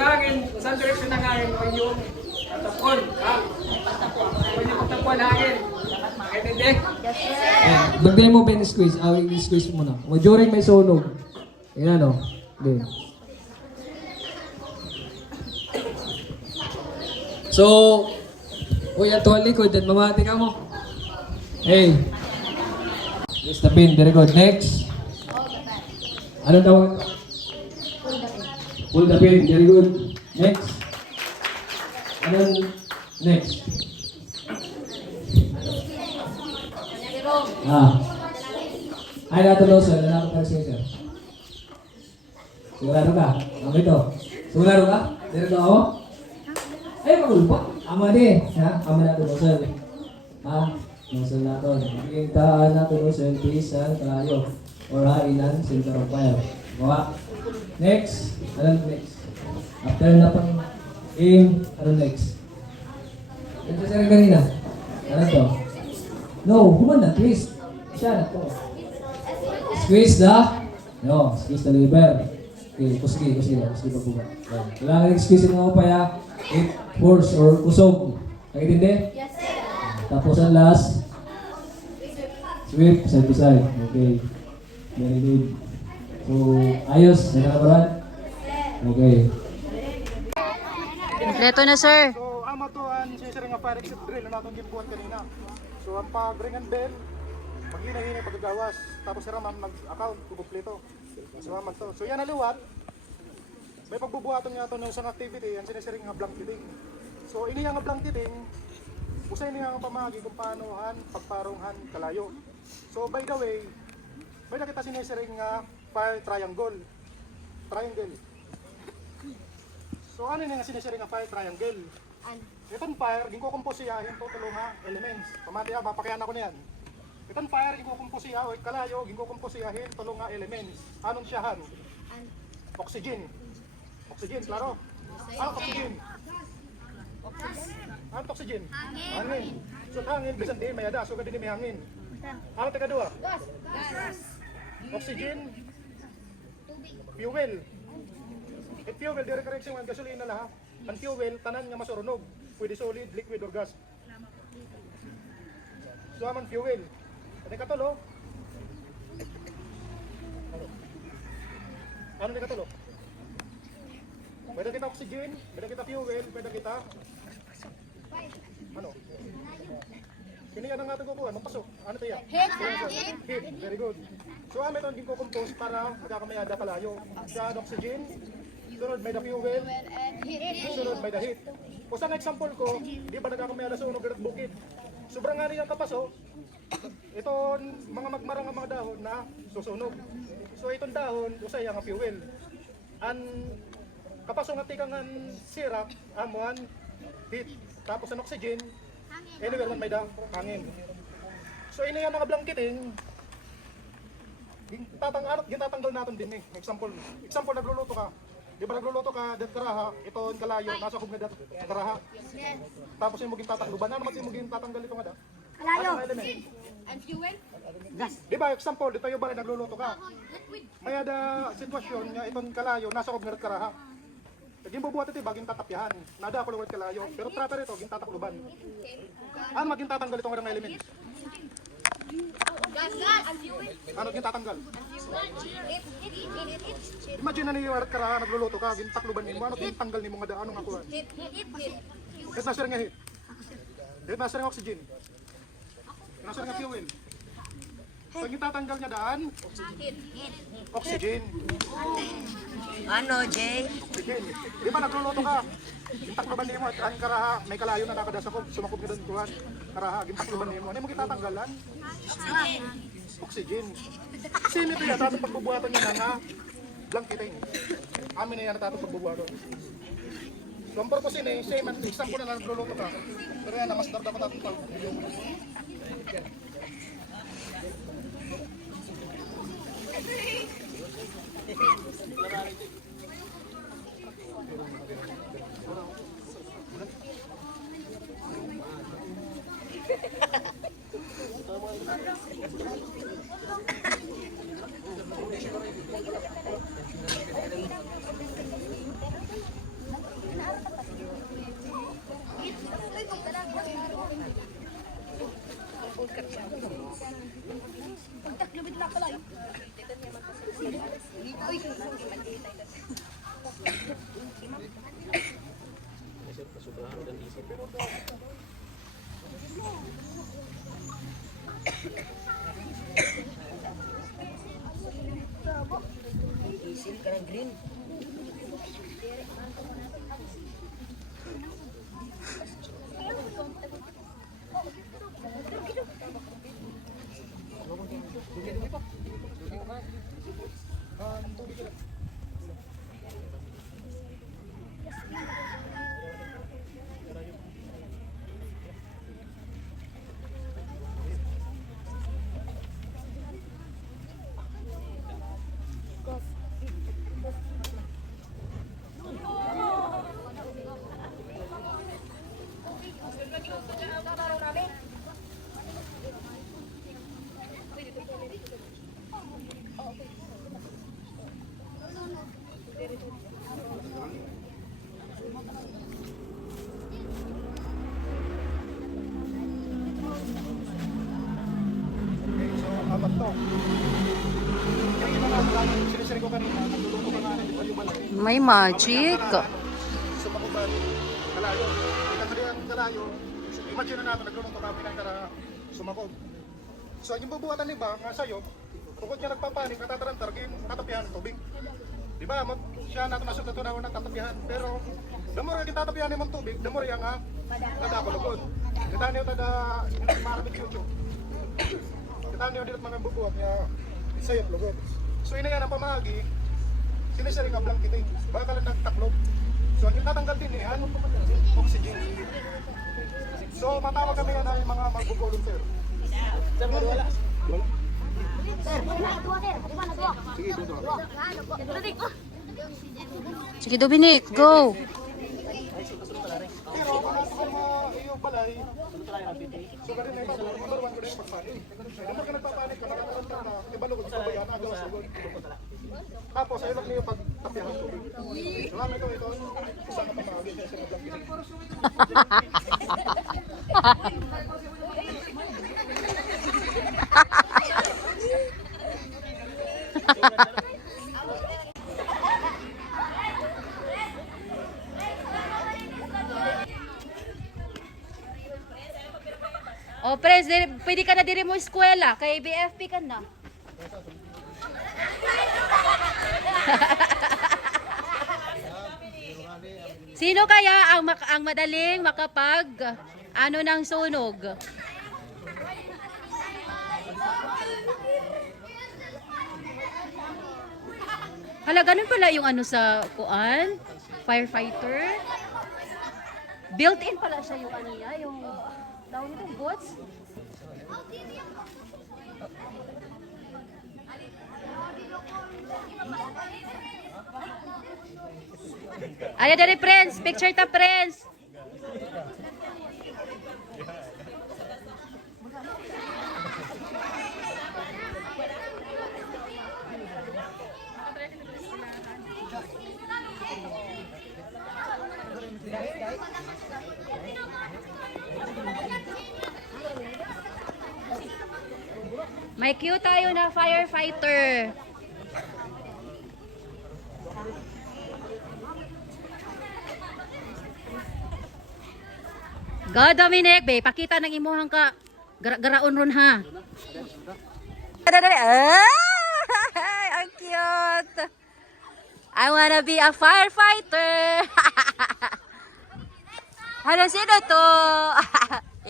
ng hangin, saan direksyon ng hangin o yung patapon, ha? O yung patapon hangin. Nakintindi? Bagay mo Ben squeeze. I-squeeze mo na. During may sunog. Yan o. Okay. So, kuya tuwal likod at mamati ka mo. Hey. Yes, the pin. Very good. Next. Anong tawag? Pull the pin. Very good. Next. Anong next? Ay, natuloy sir. Nanakapag sir. Sigurado ka? Ano ito? Sigurado ka? Dito ako? Ay, magulpa. Ama di. Ha? Ama natuloy sir. Ha? Nozzle natin. Iintaan natin nozzle. Pisan tayo. Or hainan. Center of fire. Bawa. Next. Anong next? After na pang aim. Anong next? Ito sir kanina. Ano to? No, humana, twist. Siya na to. Squeeze the? No, squeeze the liver. Okay, kusgi pagbuka. Kailangan i-squeeze mo pa ya. It force or kusog. Nakitindi? Yes, sir. Tapos ang last. Sweep, side to side. Okay. Very good. So, ayos. Nakakabaran? Okay. Kompleto na, sir. So, ama to ang sinisira nga fire exit drill na natin gibuhat kanina. So, ang pag-ring and bell, maghina-hina pagkagawas. Tapos sira man mag-account, kukumpleto. So, aman to. So, yan aliwat. May pagbubuhatan nga ito ng isang activity, yan sinisiring nga blanketing. So, ini nga blanketing, usay niya nga pamagi kung paanohan, pagparunghan, kalayo. So, by the way, may nakita sinisiring nga fire triangle. Triangle. So, ano nga sinisiring nga fire triangle? Itong fire, ginkukumpos siya, yung total nga elements. Pamati ha, mapakayan ako na yan. Itong fire, ginkukumpos siya, o kalayo, ginkukumpos siya, yung total nga elements. Anong siyahan? Oxygen. Oxygen, klaro? Anong oxygen? Anong oxygen? Hangin. So, hangin, bisan din, may ada, so ka din may hangin. Anong taga-dua? Oxygen. Fuel. At fuel, dire correction ang gasolina lahat. Ang fuel, tanan nga masurunog. Pwede solid, liquid, or gas. So, aman fuel. Ano yung katulo? Ano yung katulo? Pwede kita oxygen, pwede kita fuel, pwede kita... Ano? Kini anong natin kukuha? Magpasok. Ano ito yan? Heat. Very good. So, amin ito yung kukumpose para magkakamayada kalayo. Siya ang oxygen, sunod may the fuel, sunod may the heat. Kung sa example ko, di ba nagkakamayada sa unog at bukid? Sobrang nga niyang kapaso, ito mga magmarang ang mga dahon na susunog. So itong dahon, usay ang fuel. Ang kapaso nga tikang ang sirak, amuan, heat. Tapos ang oxygen, anywhere man may hangin. So ino yung mga blanketing, gintatanggal natin din eh. Example, nagluluto ka. Di ba nagluluto ka, dat karaha, ito ang kalayo, nasa hug na dat karaha. Tapos yung muging tatakluban, ano mag yung muging tatanggal ito nga da? Kalayo. And fuel? Di ba, example, dito yung bali nagluluto ka. May ada sitwasyon nga itong kalayo, nasa hug na dat karaha. Naging bubuhat ito, baging tatapyahan. Nada ako lang kalayo, pero trapper ito, ging tatakluban. Ano maging tatanggal itong nga element? Gas and fuel. Ano ging tatanggal? Imagine na niyo arat karaha nagluluto ka, gintakluban nimo, ano tanggal nimo nga da anong akuan? Ket nasir nga heat. Ket nasir nga oxygen. Nasir nga fuel. So gitatanggal niya daan oxygen. Ano, Jay? Oxygen. Di ba nagluluto ka? Gintakluban nimo at ang karaha may kalayo na nakadasakop, sumakop nga doon kuan. Karaha gintakluban nimo. Ano mo gitatanggalan? Oxygen. Kasi nito yan, tatong pagbubuhatan niya na nga blanketing. Amin na yan tatong pagbubuhatan. So ang purpose yun eh, same and example na nagluluto ka. Pero yan, mas dapat natin ito. Isil ka ng green. So, apat to. Yung iba na, sinisiri ko kanina, nagluluto ka nga rin, yung balay. May magic. Sumakuban, kalayo. Kasi ang kalayo, imagine na natin, nagluluto kami ng kara sumakog. So, yung bubuhatan ni ba, nga sa'yo, bukod niya nagpapanik, natatarantar, tatapihan ng tubig. Di ba, siya natin nasututo na tatapihan. Pero, damor yung tatapihan ng tubig, damor yung nga, nadakulugod. Kita niyo tada, maraming chucho. Kita niyo dito mga bubuhat niya, sayot lugod. So, ina yan ang pamagi, sinisari ka blank kita. Baka lang nagtaklog. So, ang tatanggal din yan, oxygen. So, matawag kami yan ng mga mag-volunteer. Sir, wala. Sige, dito. Sige, Dominic, go. Pero kung iyong balay, so ganun na ito, number one ko na yung pagpanik. Number ka nagpapanik ka, nakakalantar na, ibalugod sa bayan, agaw sa lugod. Tapos, ayun lang niyo pagtapihan ng tubig. Marami ito, isa ka pamagi, kaya sinablang gising. Oh, Pres, pwede ka na diri mo eskwela. Kay BFP ka na. Sino kaya ang madaling makapag ano ng sunog? Hala, ganun pala yung ano sa kuan? Firefighter? Built-in pala siya yung ano niya, yung tawag nito, boots? Ayan dari friends, picture ta friends. May cue tayo na firefighter. Go Dominic, be, pakita ng imuhang ka garaon ron ha. Ay, ang cute. I wanna be a firefighter. Hala, sino to?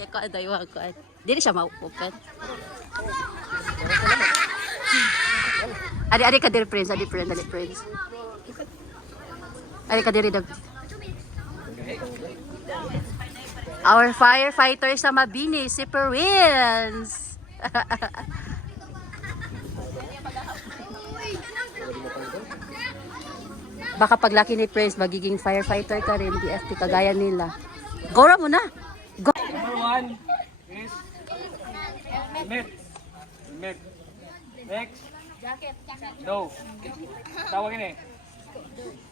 Eko, aday, wag ko. Dili siya maupupan. Adi ka diri, Prince. Adi, Prince. Adi ka diri, Dog. Our firefighter sa Mabini, si Prince. Baka paglaki ni Prince, magiging firefighter ka rin, BFP, kagaya nila. Gora mo na. Go. Number one is helmet. Helmet. Next. No. Tawagin eh.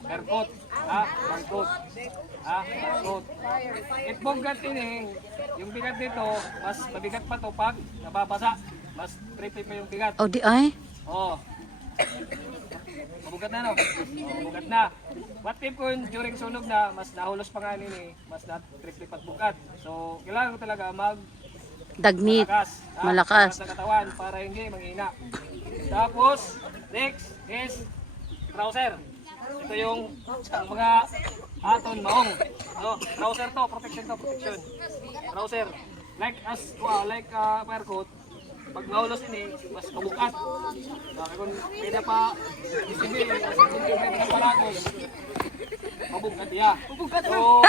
Aircoat. Bangkot. Bangkot. Itbong gatin eh. Yung bigat nito, mas mabigat pa to pag nababasa. mas triple pa yung bigat. O di ay. Oo. Mabugat na no? Mabugat na. What if kung during sunog na, mas nahulos pa nga nini, mas na-triple pat bugat. So, kailangan ko talaga Dagnit. Malakas. Sa katawan para hindi manghina. Tapos, next is trouser. Ito yung mga aton maong. No, trouser to, protection. Trouser. Like fire coat, pag nahulog ini, mas mabukat. Bakit kung pwede pa isipin, pwede ka palakos, mabukat iya. So,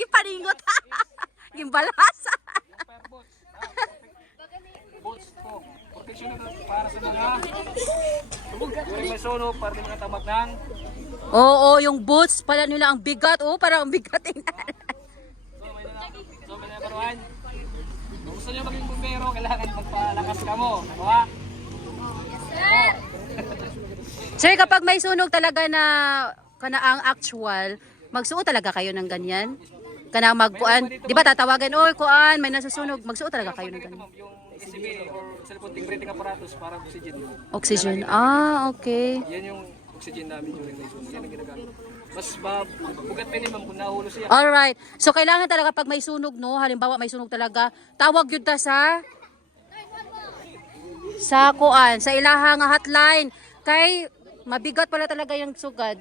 Gipaningot. Gimbalas. fire boots. Boots to. Protection ito para sa mga during may sunog, para di mga tamak ng Oo, yung boots pala nila ang bigat. Oh, parang ang bigat. So, may nabaruan. Kung gusto nyo maging bumbero, kailangan magpalakas ka mo. Ano ha? Sir, kapag may sunog talaga na kanaang actual, magsuot talaga kayo ng ganyan? Kanang magkuan, di ba tatawagan, oy kuan, may nasusunog, magsuot talaga kayo ng ganyan? Yung ECB or cellphone breathing apparatus para oxygen. Oxygen, okay. Yan yung oxygen namin during may sunog. Yan ang ginagamit. Mas bugat pa ma'am kung nahulo siya. Alright, so kailangan talaga pag may sunog, no, halimbawa may sunog talaga, tawag yun ta sa kuan, sa ilahang hotline, kay mabigat pala talaga yung sugad.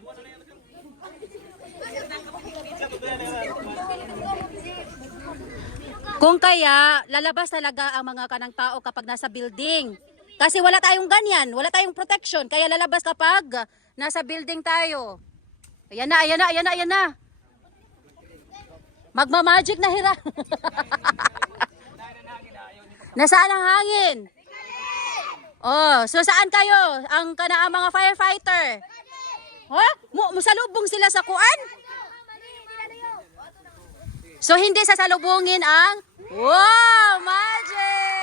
Kung kaya, lalabas talaga ang mga kanang tao kapag nasa building. Kasi wala tayong ganyan, wala tayong protection. Kaya lalabas kapag nasa building tayo. Ayan na. Magmamagic na hira. Nasaan ang hangin? Oh, so saan kayo? Ang mga firefighter? Musalubong sila sa kuan? So hindi sasalubungin ang wow, magic!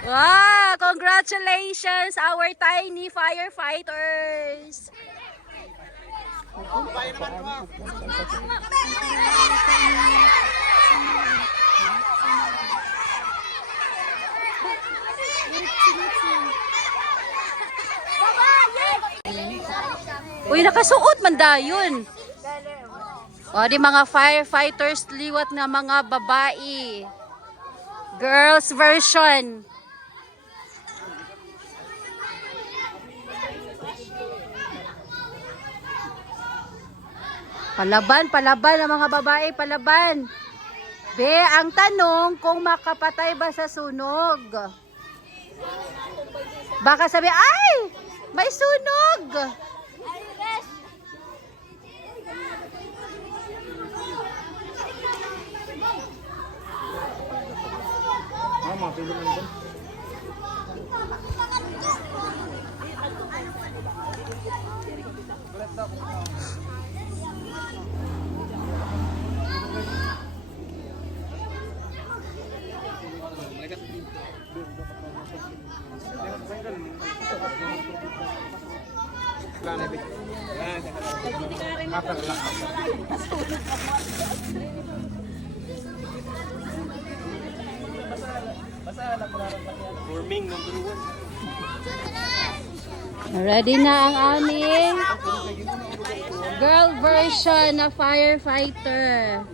Wow, congratulations our tiny firefighters. Uy, nakasuot man dayon. O, di mga firefighters liwat na mga babae. Girls version. Palaban ang mga babae, palaban. Be, ang tanong kung makapatay ba sa sunog. Baka sabi, ay, may sunog. Warming number 1. Ready na ang aming girl version na firefighter.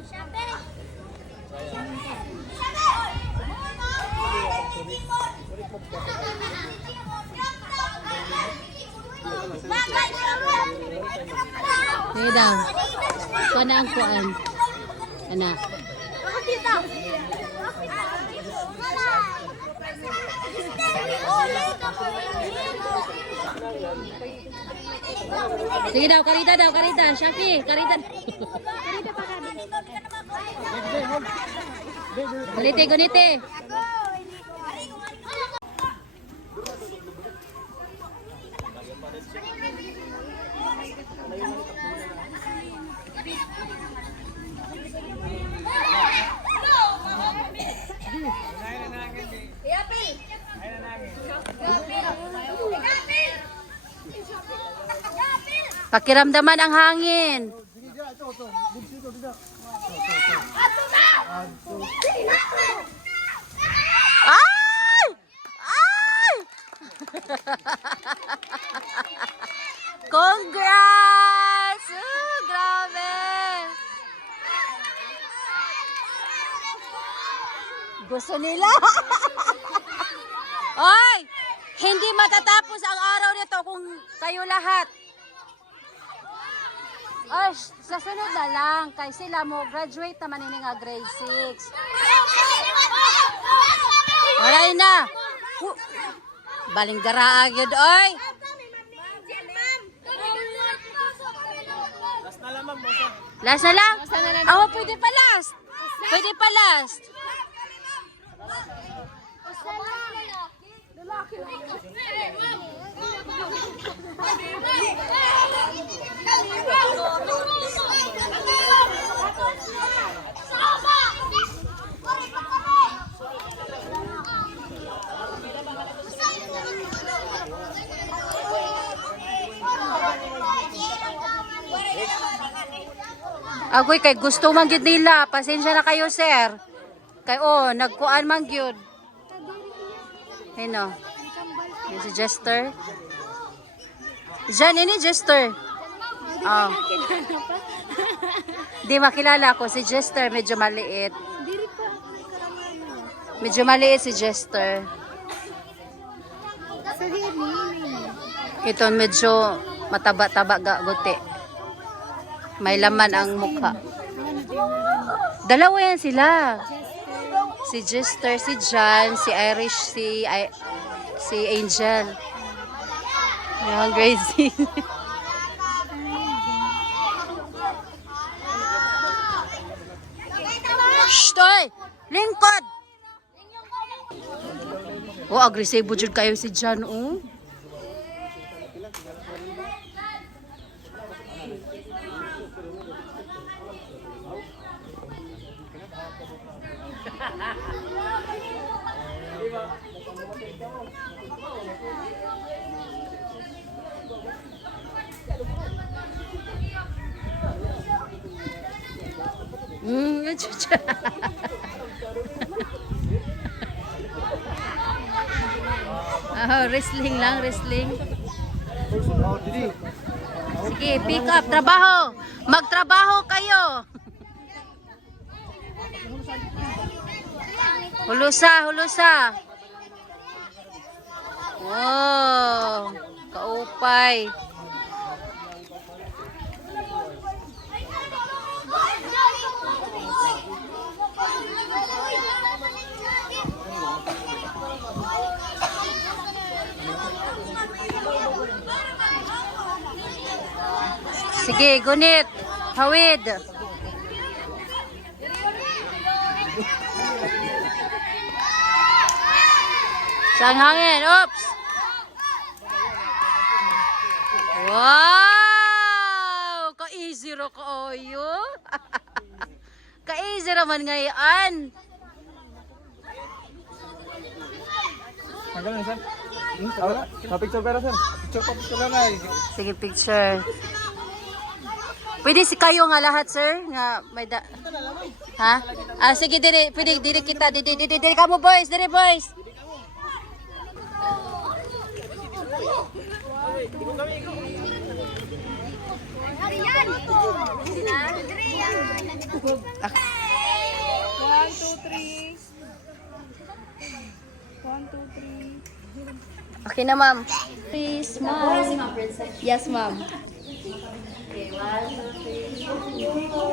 Sige daw. Kuha na ang kuan. Ana. Sige daw, karita. Shaki, karita. Gunite. Pakiramdaman ang hangin. Ay! Ay! Congrats! Grabe! Gusto nila. Oy! Hindi matatapos ang araw nito kung kayo lahat. Ay, sa sunod na lang. Kay sila mo, graduate naman ini nga grade 6. Alay na. Baling dara agad, oy. Last na lang? Awa, pwede pa last. Pwede pa last. Agoy, kay gusto man gyud nila. Pasensya na kayo, sir. Kay nagkuan man gyud. Ayun o. Yung si Jester. Diyan, ini Jester. Oh. Di makilala ko. Si Jester, medyo maliit. Medyo maliit si Jester. Ito medyo mataba-taba gagote. May laman ang mukha. Dalawa yan sila. Si Jester, si John, si Irish, si Angel. Yan, Gracie. Shh, toy! Lingkod! Oh, agresibo jud kayo si John, oh. Chucha. Wrestling lang, wrestling. Sige, pick up, trabaho. Magtrabaho kayo. Hulusa, hulusa. Oh, kaupay. Sige, gunit. Hawid. Sang hangin. Oops. Wow! Ka-easy ro ko oyo. Ka-easy raman ngayon. Tanggalan, sir. Pa-picture pero, sir. Picture lang ay. Sige, picture. Pwede si kayo nga lahat, sir, nga may ha? Sige, diri, pwede diri kita, diri kamo boys, diri boys. Okay na, ma'am. Please, ma'am. Yes, ma'am. Okay, 1, 2, 3.